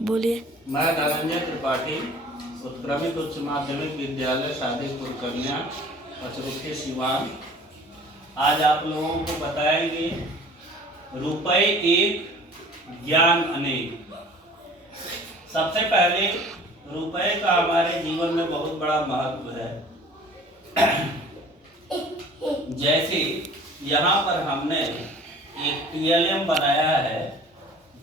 बोलिए। मैं धनंजय त्रिपाठी उत्क्रमित उच्च माध्यमिक विद्यालय शादीपुर कन्या पचरुखे सिवान आज आप लोगों को बताएंगे रुपए एक ज्ञान अनेक। सबसे पहले रुपए का हमारे जीवन में बहुत बड़ा महत्व है। जैसे यहाँ पर हमने एक TLM बनाया है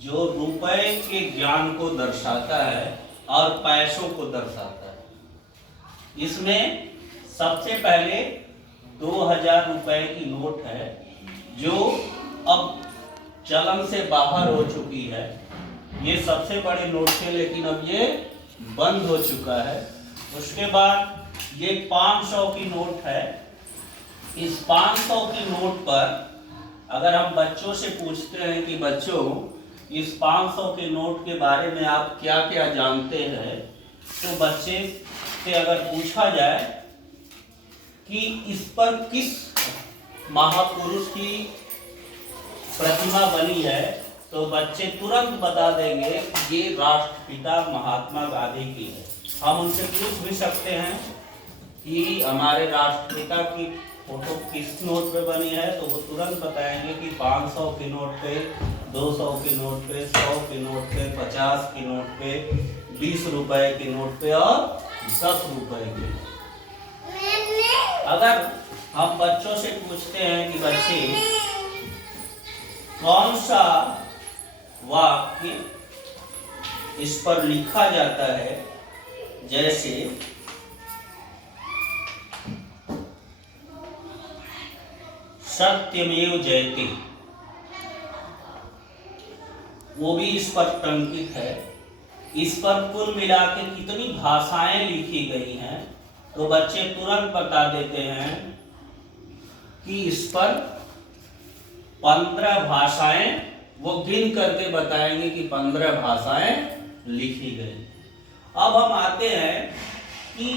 जो रुपए के ज्ञान को दर्शाता है और पैसों को दर्शाता है। इसमें सबसे पहले 2000 रुपए की नोट है जो अब चलन से बाहर हो चुकी है। ये सबसे बड़ी नोट थी लेकिन अब ये बंद हो चुका है। उसके बाद ये 500 की नोट है। इस 500 की नोट पर अगर हम बच्चों से पूछते हैं कि बच्चों इस 500 के नोट के बारे में आप क्या क्या जानते हैं, तो बच्चे से अगर पूछा जाए कि इस पर किस महापुरुष की प्रतिमा बनी है तो बच्चे तुरंत बता देंगे कि ये राष्ट्रपिता महात्मा गांधी की है। हम उनसे पूछ भी सकते हैं कि हमारे राष्ट्रपिता की फोटो किस नोट पे बनी है, तो वो तुरंत बताएंगे कि 500 के नोट पे, 200 के नोट पे, 100 के नोट पे, 50 के नोट पे, 20 रुपए के नोट पे और 10 रुपए के। अगर हम बच्चों से पूछते हैं कि बच्चे कौन सा वाक्य इस पर लिखा जाता है, जैसे सत्यमेव जयते, वो भी इस पर टंकित है। इस पर कुल मिला के कितनी भाषाएं लिखी गई हैं, तो बच्चे तुरंत बता देते हैं कि इस पर 15 भाषाएं, वो गिन करके बताएंगे कि 15 भाषाएं लिखी गई। अब हम आते हैं कि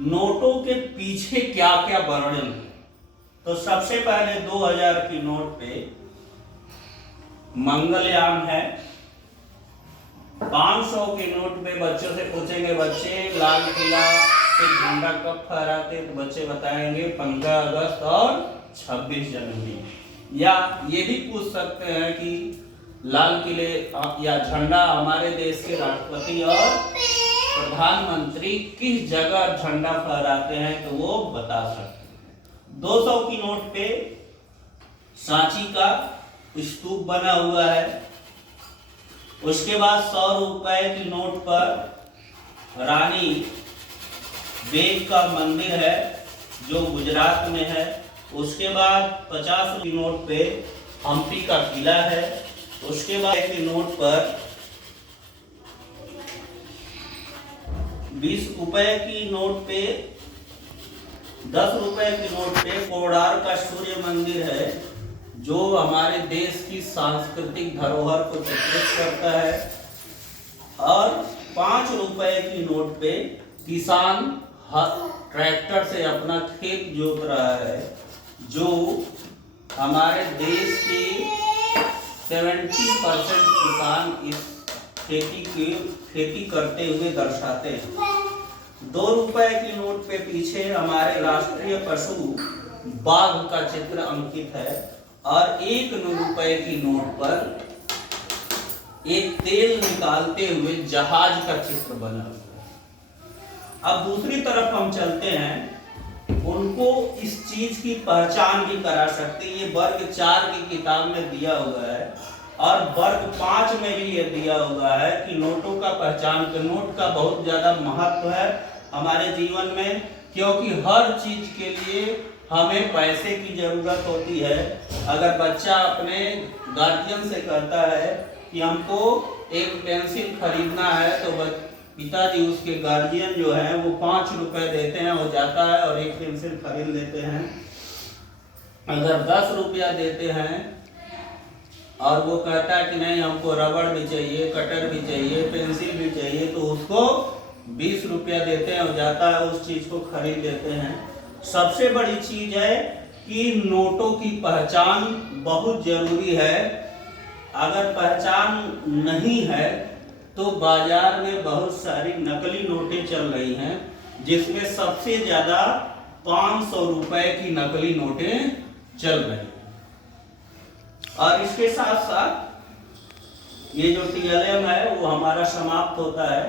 नोटों के पीछे क्या क्या वर्णन है। तो सबसे पहले 2000 की नोट पे मंगलयान है। 500 के नोट पे बच्चों से पूछेंगे बच्चे लाल किला से झंडा कब फहराते, तो बच्चे बताएंगे 15 अगस्त और 26 जनवरी। या ये भी पूछ सकते हैं कि लाल किले या झंडा हमारे देश के राष्ट्रपति और प्रधानमंत्री किस जगह झंडा फहराते हैं, तो वो बता सकते हैं। 200 की नोट पे सांची का स्तूप बना हुआ है। उसके बाद 100 रुपए की नोट पर रानी वेद का मंदिर है जो गुजरात में है। उसके बाद 50 की नोट पे हम्पी का किला है। उसके बाद की नोट पर 20 रुपए की नोट पे, 10 रुपए की नोट पे कोणार्क का सूर्य मंदिर है जो हमारे देश की सांस्कृतिक धरोहर को चित्रित करता है। और 5 रुपए की नोट पे किसान ट्रैक्टर से अपना खेत जोत रहा है, जो हमारे देश के 70% किसान इस खेती करते हुए दर्शाते हैं। 2 रुपए की नोट पे पीछे हमारे राष्ट्रीय पशु बाघ का चित्र अंकित है। और 1 रुपए की नोट पर एक तेल निकालते हुए जहाज का चित्र बना हुआ है। अब दूसरी तरफ हम चलते हैं, उनको इस चीज की पहचान भी करा सकते हैं। ये वर्ग 4 की किताब में दिया हुआ है और वर्ग 5 में भी ये दिया हुआ है कि नोटों का पहचान के नोट का बहुत ज्यादा महत्व है हमारे जीवन में, क्योंकि हर चीज के लिए हमें पैसे की जरूरत होती है। अगर बच्चा अपने गार्जियन से कहता है कि हमको एक पेंसिल खरीदना है, तो पिताजी उसके गार्जियन जो है वो 5 रुपए देते हैं, वो जाता है और एक पेंसिल खरीद लेते हैं। अगर 10 रुपया देते हैं और वो कहता है कि नहीं हमको रबड़ भी चाहिए, कटर भी चाहिए, पेंसिल भी चाहिए, तो उसको 20 रुपया देते हैं और जाता है उस चीज को खरीद लेते हैं। सबसे बड़ी चीज है कि नोटों की पहचान बहुत जरूरी है। अगर पहचान नहीं है तो बाजार में बहुत सारी नकली नोटें चल रही हैं, जिसमें सबसे ज्यादा 500 रुपए की नकली नोटें चल रही हैं। और इसके साथ साथ ये जो टीएलएम है वो हमारा समाप्त होता है